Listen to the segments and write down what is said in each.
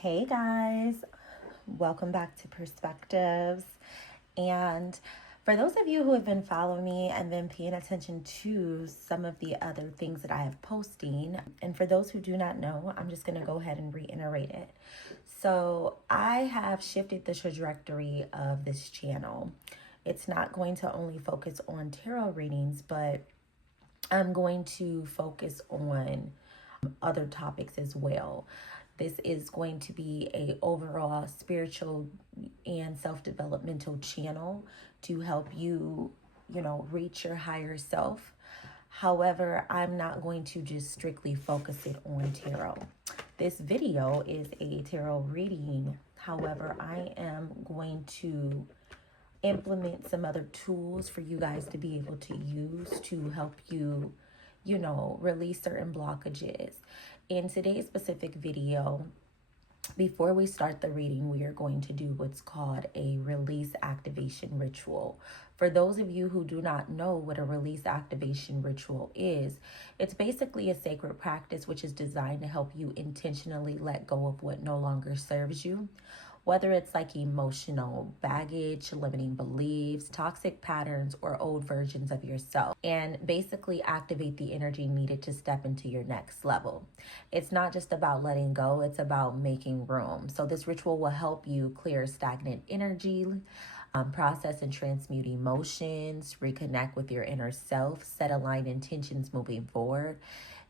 Hey guys, welcome back to Perspectives. And for those of you who have been following me and been paying attention to some of the other things that I have posting, and for those who do not know, I'm just going to go ahead and reiterate it. So I have shifted the trajectory of this channel. It's not going to only focus on tarot readings, but I'm going to focus on other topics as well. This is going to be a overall spiritual and self-developmental channel to help you, reach your higher self. However, I'm not going to just strictly focus it on tarot. This video is a tarot reading. However, I am going to implement some other tools for you guys to be able to use to help you, release certain blockages. In today's specific video, before we start the reading, we are going to do what's called a release activation ritual. For those of you who do not know what a release activation ritual is, it's basically a sacred practice which is designed to help you intentionally let go of what no longer serves you. Whether it's like emotional baggage, limiting beliefs, toxic patterns, or old versions of yourself, and basically activate the energy needed to step into your next level. It's not just about letting go, it's about making room. So this ritual will help you clear stagnant energy, process and transmute emotions, reconnect with your inner self, set aligned intentions moving forward.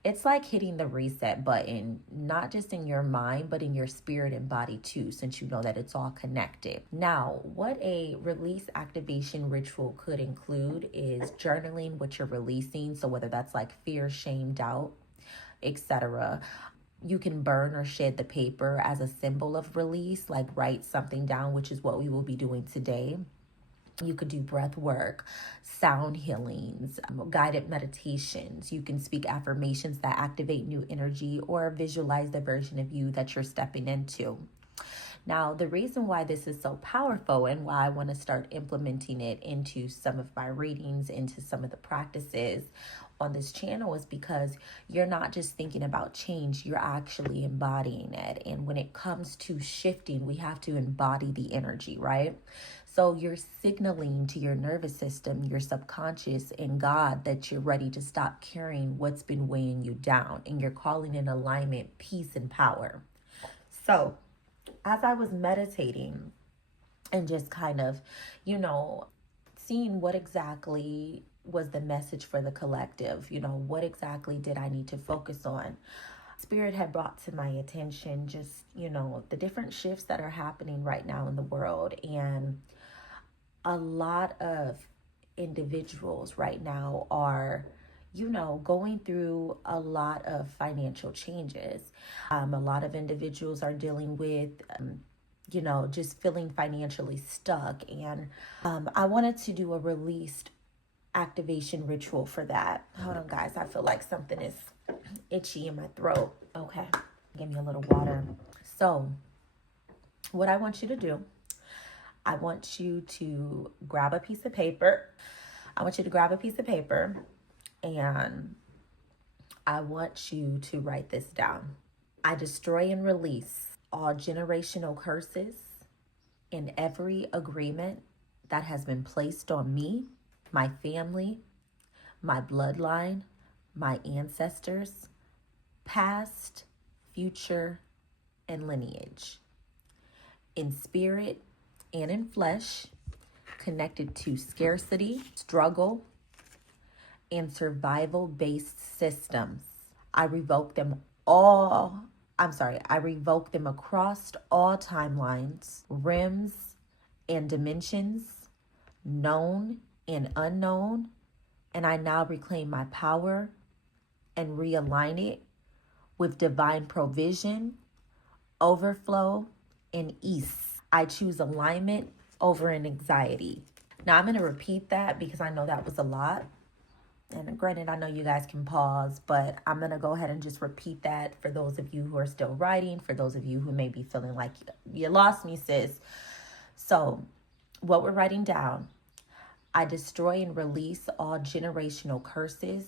It's like hitting the reset button, not just in your mind, but in your spirit and body too, since you know that it's all connected. Now, what a release activation ritual could include is journaling what you're releasing. So whether that's like fear, shame, doubt, etc. You can burn or shed the paper as a symbol of release, like write something down, which is what we will be doing today. You could do breath work, sound healings, guided meditations. You can speak affirmations that activate new energy or visualize the version of you that you're stepping into. Now, the reason why this is so powerful and why I want to start implementing it into some of my readings, into some of the practices on this channel is because you're not just thinking about change, you're actually embodying it. And when it comes to shifting, we have to embody the energy, right? So you're signaling to your nervous system, your subconscious, and God that you're ready to stop carrying what's been weighing you down. And you're calling in alignment, peace, and power. So as I was meditating and just kind of, seeing what exactly was the message for the collective, what exactly did I need to focus on? Spirit had brought to my attention just, the different shifts that are happening right now in the world. And a lot of individuals right now are going through a lot of financial changes. A lot of individuals are dealing with, just feeling financially stuck. And I wanted to do a released activation ritual for that. Hold on, guys. I feel like something is itchy in my throat. Okay. Give me a little water. So what I want you to do, I want you to grab a piece of paper. And I want you to write this down. I destroy and release all generational curses in every agreement that has been placed on me, my family, my bloodline, my ancestors, past, future, and lineage. In spirit and in flesh, connected to scarcity, struggle, and survival-based systems. I revoke them across all timelines, rims, and dimensions, known and unknown, and I now reclaim my power and realign it with divine provision, overflow, and ease. I choose alignment over an anxiety. Now I'm going to repeat that because I know that was a lot. And granted, I know you guys can pause, but I'm going to go ahead and just repeat that for those of you who are still writing, for those of you who may be feeling like you lost me, sis. So what we're writing down, I destroy and release all generational curses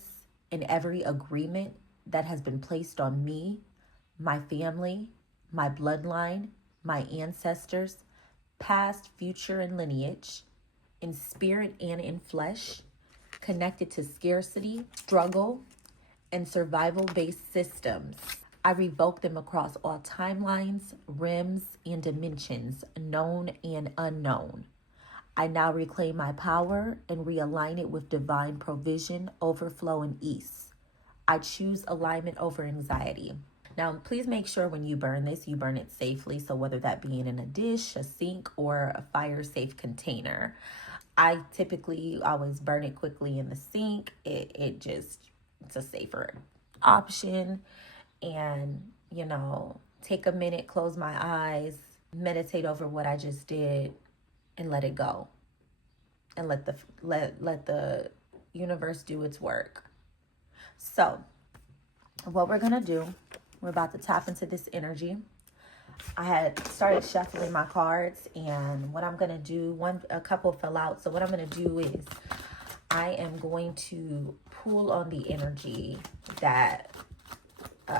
in every agreement that has been placed on me, my family, my bloodline, my ancestors, past, future, and lineage, in spirit and in flesh, connected to scarcity, struggle, and survival-based systems. I revoke them across all timelines, rims, and dimensions, known and unknown. I now reclaim my power and realign it with divine provision, overflow, and ease. I choose alignment over anxiety. Now, please make sure when you burn this, you burn it safely. So whether that be in a dish, a sink, or a fire-safe container. I typically always burn it quickly in the sink. It's a safer option. And, take a minute, close my eyes, meditate over what I just did, and let it go. And let the universe do its work. So, what we're going to do, we're about to tap into this energy. I had started shuffling my cards, and what I'm going to do, a couple fell out. So what I'm going to do is I am going to pull on the energy that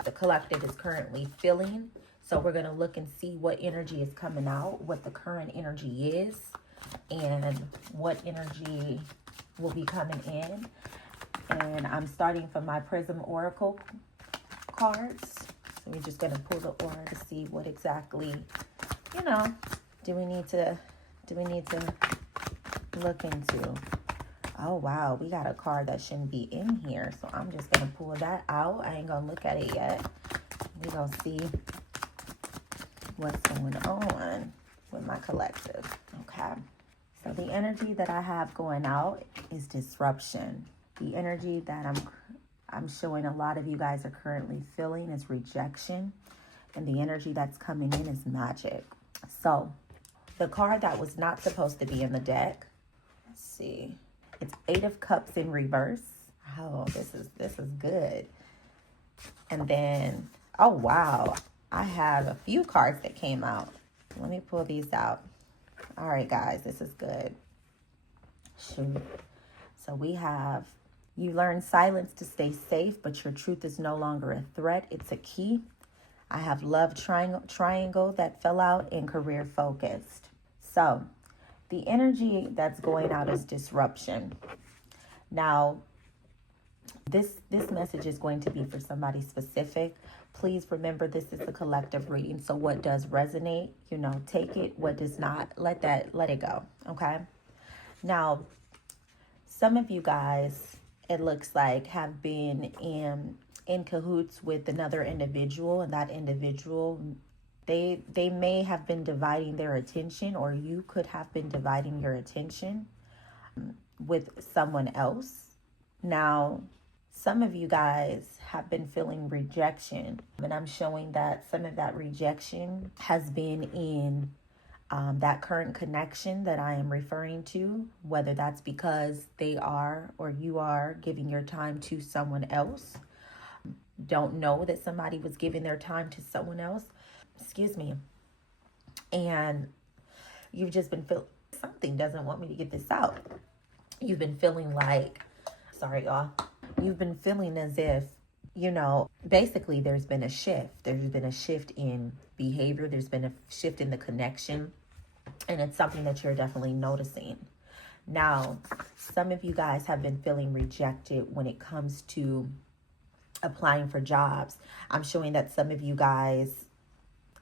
the collective is currently feeling. So we're going to look and see what energy is coming out, what the current energy is, and what energy will be coming in. And I'm starting from my Prism Oracle cards. So we're just going to pull the aura to see what exactly, do we need to look into. Oh, wow. We got a card that shouldn't be in here. So I'm just going to pull that out. I ain't going to look at it yet. We're going to see what's going on with my collective. Okay. So the energy that I have going out is disruption. The energy that I'm showing a lot of you guys are currently feeling is rejection. And the energy that's coming in is magic. So the card that was not supposed to be in the deck, let's see. It's 8 of Cups in reverse. Oh, this is good. And then, oh, wow. I have a few cards that came out. Let me pull these out. All right, guys, this is good. Shoot. So we have, you learn silence to stay safe, but your truth is no longer a threat. It's a key. I have love triangle that fell out and career focused. So the energy that's going out is disruption. Now, this message is going to be for somebody specific. Please remember this is a collective reading. So what does resonate, take it. What does not, let it go. Okay. Now, some of you guys, it looks like, have been in cahoots with another individual, and that individual, they may have been dividing their attention, or you could have been dividing your attention with someone else. Now, some of you guys have been feeling rejection, and I'm showing that some of that rejection has been in that current connection that I am referring to, whether that's because they are or you are giving your time to someone else. Don't know that somebody was giving their time to someone else. Excuse me. And you've just been feeling, something doesn't want me to get this out. You've been feeling like, sorry, y'all. You've been feeling as if, basically there's been a shift. There's been a shift in behavior. There's been a shift in the connection. And it's something that you're definitely noticing. Now, some of you guys have been feeling rejected when it comes to applying for jobs. I'm showing that some of you guys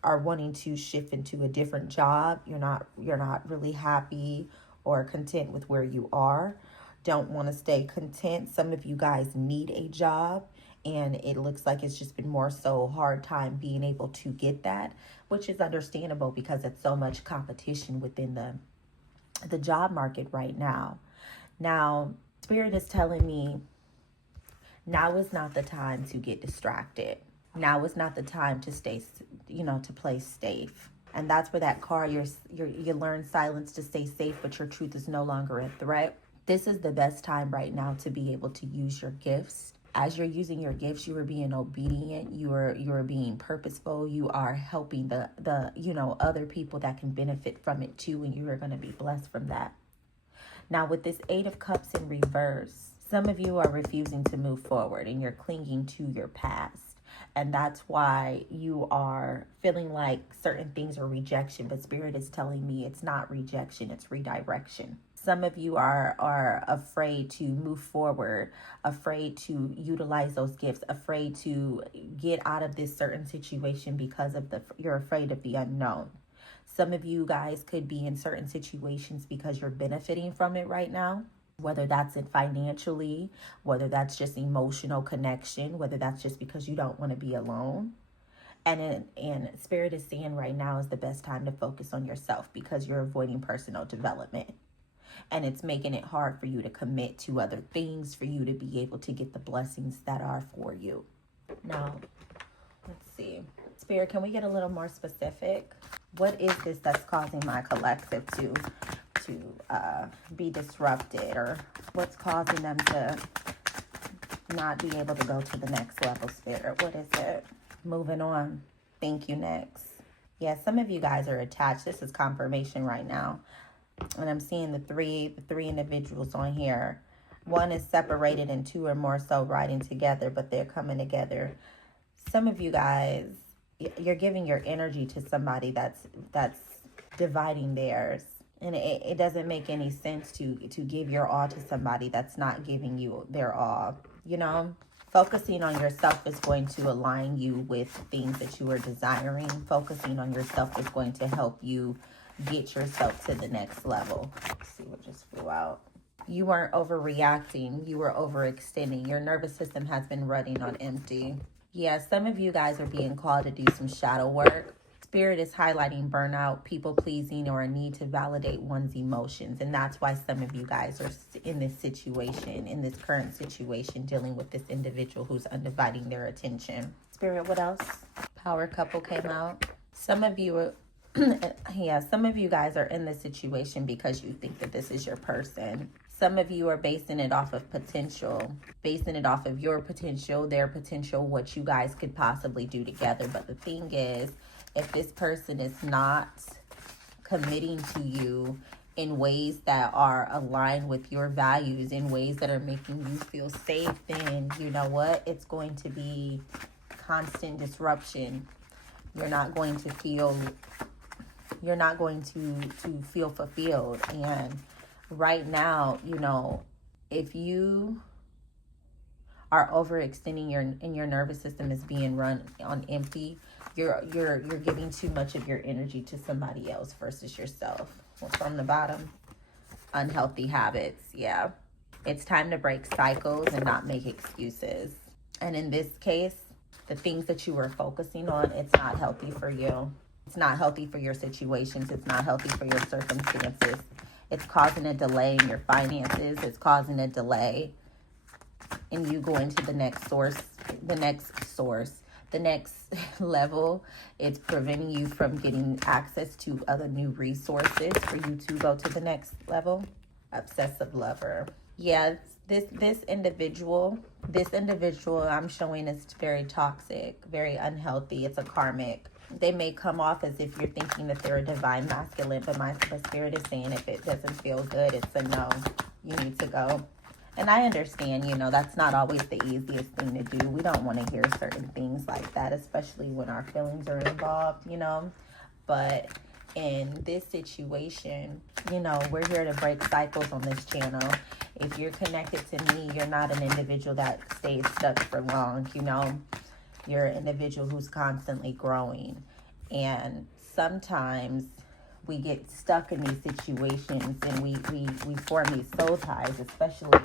are wanting to shift into a different job. You're not really happy or content with where you are. Don't want to stay content. Some of you guys need a job, and it looks like it's just been more so hard time being able to get that, which is understandable because it's so much competition within the job market right now. Now, Spirit is telling me now is not the time to get distracted. Now is not the time to stay, to play safe. And that's where that card, you learn silence to stay safe, but your truth is no longer a threat. This is the best time right now to be able to use your gifts. As you're using your gifts, you are being obedient. You are being purposeful. You are helping the other people that can benefit from it too, and you are going to be blessed from that. Now, with this 8 of Cups in reverse, some of you are refusing to move forward and you're clinging to your past. And that's why you are feeling like certain things are rejection, but Spirit is telling me it's not rejection, it's redirection. Some of you are afraid to move forward, afraid to utilize those gifts, afraid to get out of this certain situation because of you're afraid of the unknown. Some of you guys could be in certain situations because you're benefiting from it right now, whether that's it financially, whether that's just emotional connection, whether that's just because you don't want to be alone. And Spirit is saying right now is the best time to focus on yourself because you're avoiding personal development. And it's making it hard for you to commit to other things, for you to be able to get the blessings that are for you. Now, let's see. Spirit, can we get a little more specific? What is this that's causing my collective to be disrupted, or what's causing them to not be able to go to the next level? Spirit, what is it? Moving on. Thank you. Next. Yeah, some of you guys are attached. This is confirmation right now. And I'm seeing the three individuals on here. One is separated and two or more so riding together, but they're coming together. Some of you guys, you're giving your energy to somebody that's dividing theirs. And it doesn't make any sense to give your all to somebody that's not giving you their all. You know, focusing on yourself is going to align you with things that you are desiring. Focusing on yourself is going to help you get yourself to the next level. Let's see what just flew out. You weren't overreacting. You were overextending. Your nervous system has been running on empty. Yeah, some of you guys are being called to do some shadow work. Spirit is highlighting burnout, people pleasing, or a need to validate one's emotions. And that's why some of you guys are in this situation, in this current situation, dealing with this individual who's undividing their attention. Spirit, what else? Power couple came out. Some of you are, yeah, some of you guys are in this situation because you think that this is your person. Some of you are basing it off of potential, basing it off of your potential, their potential, what you guys could possibly do together. But the thing is, if this person is not committing to you in ways that are aligned with your values, in ways that are making you feel safe, then you know what? It's going to be constant disruption. You're not going to feel fulfilled. And right now, you know, if you are overextending your nervous system is being run on empty, you're giving too much of your energy to somebody else versus yourself. Well, from the bottom, unhealthy habits. Yeah, it's time to break cycles and not make excuses. And in this case, the things that you were focusing on, it's not healthy for you. It's not healthy for your situations. It's not healthy for your circumstances. It's causing a delay in your finances. It's causing a delay in you going to the next level. It's preventing you from getting access to other new resources for you to go to the next level. Obsessive lover. Yeah, this individual I'm showing is very toxic, very unhealthy. It's a karmic. They may come off as if you're thinking that they're a divine masculine, but my Spirit is saying if it doesn't feel good, it's a no. You need to go. And I understand, you know, that's not always the easiest thing to do. We don't want to hear certain things like that, especially when our feelings are involved, you know. But in this situation, you know, we're here to break cycles on this channel. If you're connected to me, you're not an individual that stays stuck for long, you know. You're an individual who's constantly growing. And sometimes we get stuck in these situations and we form these soul ties, especially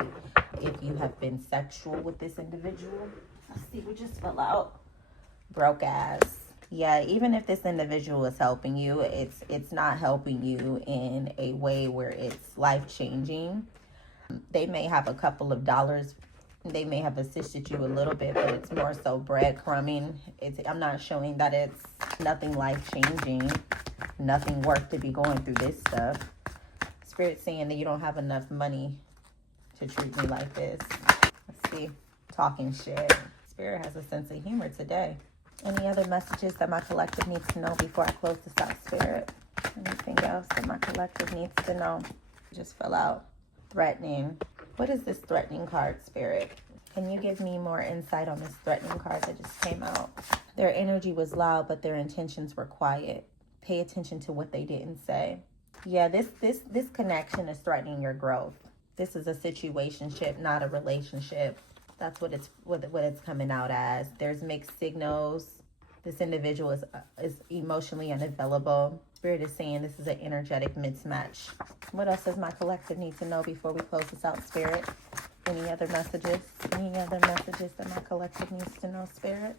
if you have been sexual with this individual. Let's see, we just fell out. Broke ass. Yeah, even if this individual is helping you, it's not helping you in a way where it's life-changing. They may have a couple of dollars. They may have assisted you a little bit, but it's more so breadcrumbing. I'm not showing that it's nothing life-changing, nothing worth to be going through this stuff. Spirit's saying that you don't have enough money to treat me like this. Let's see. Talking shit. Spirit has a sense of humor today. Any other messages that my collective needs to know before I close this out, Spirit? Anything else that my collective needs to know? Just fell out. Threatening. What is this threatening card, Spirit? Can you give me more insight on this threatening card that just came out? Their energy was loud, but their intentions were quiet. Pay attention to what they didn't say. Yeah, this connection is threatening your growth. This is a situationship, not a relationship. That's what it's coming out as. There's mixed signals. This individual is emotionally unavailable. Spirit is saying this is an energetic mismatch. What else does my collective need to know before we close this out, Spirit? Any other messages? Any other messages that my collective needs to know, Spirit?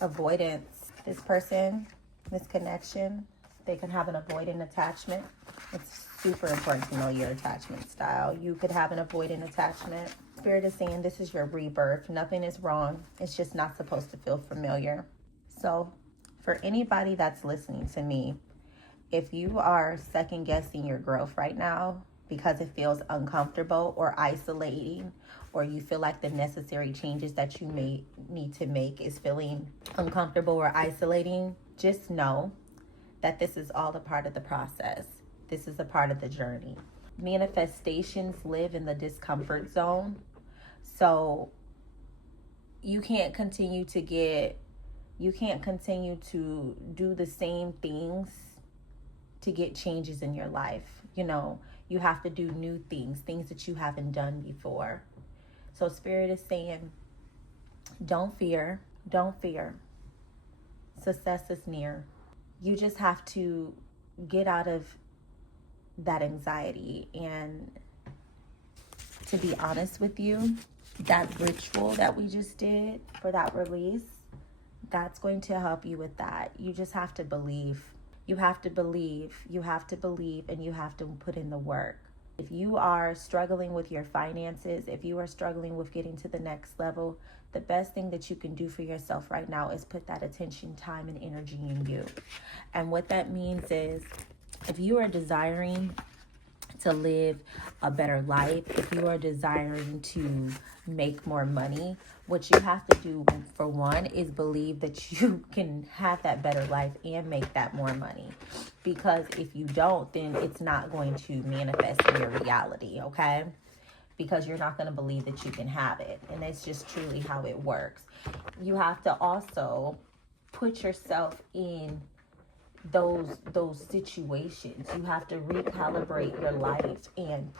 Avoidance. This person, this connection, they can have an avoidant attachment. It's super important to know your attachment style. You could have an avoidant attachment. Spirit is saying this is your rebirth. Nothing is wrong. It's just not supposed to feel familiar. So for anybody that's listening to me, if you are second guessing your growth right now because it feels uncomfortable or isolating, or you feel like the necessary changes that you may need to make is feeling uncomfortable or isolating, just know that this is all a part of the process. This is a part of the journey. Manifestations live in the discomfort zone. So you can't continue to do the same things to get changes in your life. You know, you have to do new things that you haven't done before. So Spirit is saying, don't fear. Success is near. You just have to get out of that anxiety. And to be honest with you, that ritual that we just did for that release, that's going to help you with that. You just have to believe. You have to believe, and you have to put in the work. If you are struggling with your finances, if you are struggling with getting to the next level, the best thing that you can do for yourself right now is put that attention, time, and energy in you. And what that means is, if you are desiring to live a better life, if you are desiring to make more money, what you have to do, for one, is believe that you can have that better life and make that more money. Because if you don't, then it's not going to manifest in your reality, okay? Because you're not going to believe that you can have it. And it's just truly how it works. You have to also put yourself in those situations. You have to recalibrate your life and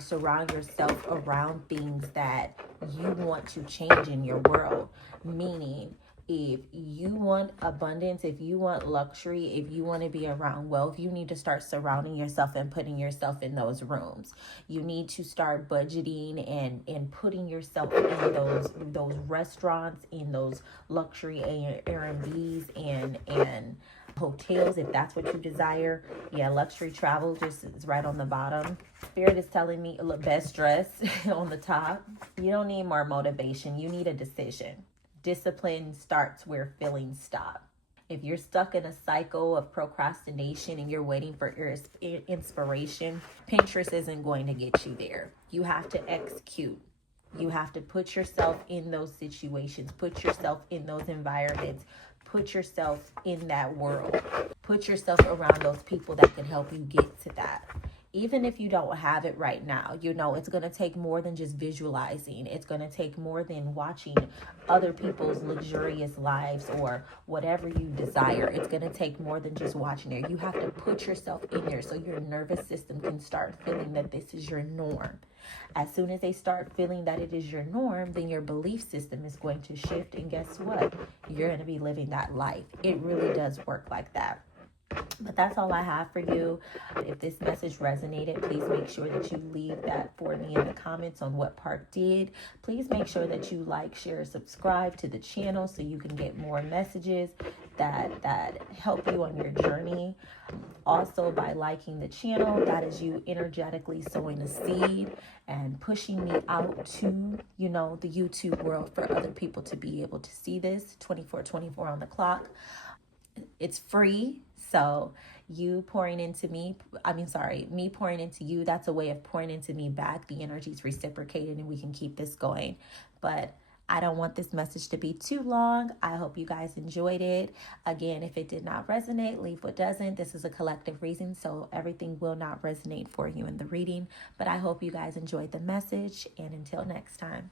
surround yourself around things that you want to change in your world. Meaning, if you want abundance, if you want luxury, if you want to be around wealth, you need to start surrounding yourself and putting yourself in those rooms. You need to start budgeting and putting yourself in those restaurants, in those luxury Airbnbs and hotels, if that's what you desire. Yeah, luxury travel just is right on the bottom. Spirit is telling me, look, best dress on the top. You don't need more motivation. You need a decision. Discipline starts where feelings stop. If you're stuck in a cycle of procrastination and you're waiting for inspiration, Pinterest isn't going to get you there. You have to execute. You have to put yourself in those situations, put yourself in those environments, put yourself in that world, put yourself around those people that can help you get to that. Even if you don't have it right now, you know, it's going to take more than just visualizing. It's going to take more than watching other people's luxurious lives or whatever you desire. It's going to take more than just watching it. You have to put yourself in there so your nervous system can start feeling that this is your norm. As soon as they start feeling that it is your norm, then your belief system is going to shift. And guess what? You're going to be living that life. It really does work like that. But that's all I have for you. If this message resonated, please make sure that you leave that for me in the comments on what part did. Please make sure that you like, share, subscribe to the channel so you can get more messages that help you on your journey. Also, by liking the channel, that is you energetically sowing a seed and pushing me out to, you know, the YouTube world for other people to be able to see this 24/24 on the clock. It's free. So me pouring into you, that's a way of pouring into me back. The energy's reciprocated and we can keep this going. But I don't want this message to be too long. I hope you guys enjoyed it. Again, if it did not resonate, leave what doesn't. This is a collective reading, so everything will not resonate for you in the reading. But I hope you guys enjoyed the message, and until next time.